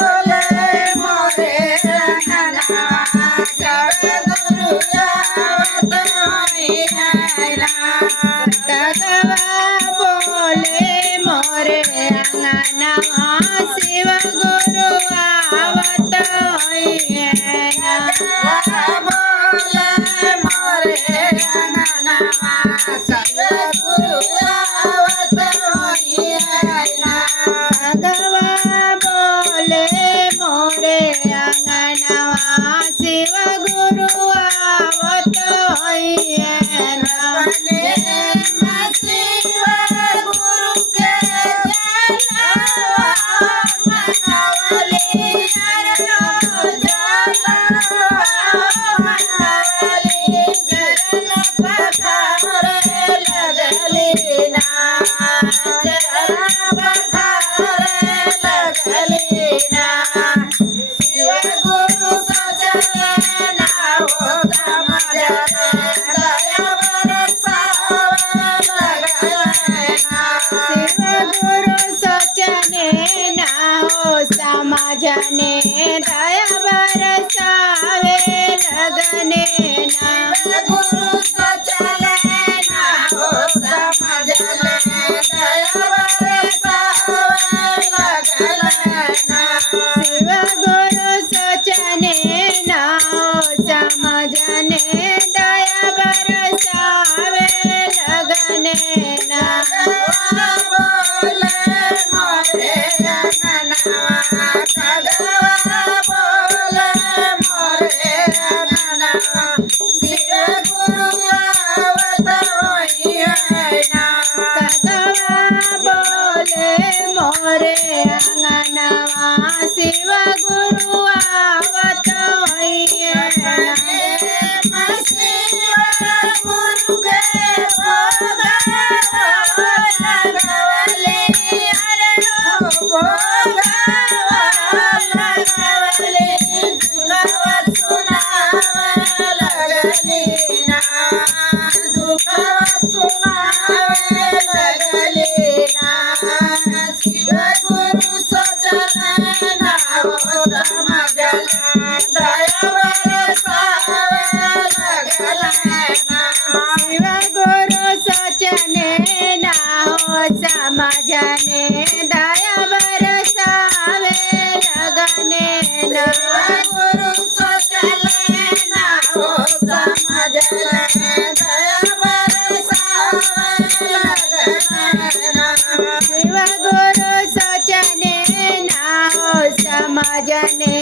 बोले मोरे अंगनवा शिव गुरु आवत होइना बोले मोरे अंगनवा शिव गुरु आवत होइना भगवा बोले मोरे अंगनवा शिव गुरु आवत होइना समाजने दया बरसावे लगने ना गुरु सचले ना हो समाजने दया बरसावे लगने ना शिव गुरु सचने ना हो समाजने दया बरसावे लगने ना बोले मोरे अंगनवा मोरे अंगनवा शिव गुरु आवत होइना शिव गुरु के भोगा लगवले अरे भोगा लगवले सुनावा सुनावा लगले ना दुखवा सुनावे लगले ना शिव गुरु सचले ना हो समाजले दया बरसावे लगले ना शिव गुरु सचले ना हो समाजले दया बरसावे लगने ना गुरु सचले ना हो समाजले दया बरसावे लगने ना शिव गुरु सचले ना हो समाजले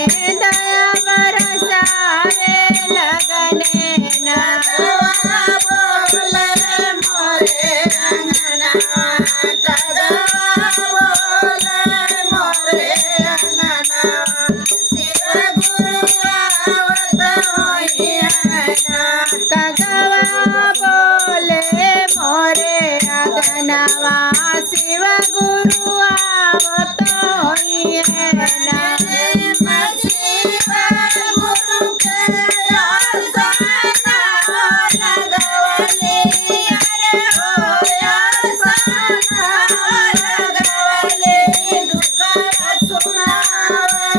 दया बरसावे लगने ना बोले मोरे अंगनवा बोले मोरे अंगनवा शिव गुरु आवत होइना कगवा बोले मोरे अंगनवा शिव गुरु आवत होइना शिव गुरु के आसना लगवले अरे हो आसना लगवले दुख सुनावे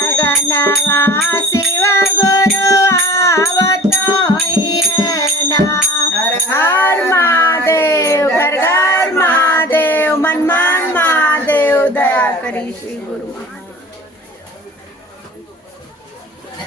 ગગનમાં શિવ ગુરુ આવતો હોઈએના. હર હર મહાદેવ, ઘર ઘર મહાદેવ, મન મન મહાદેવ, દયા કરી શ્રી ગુરુ.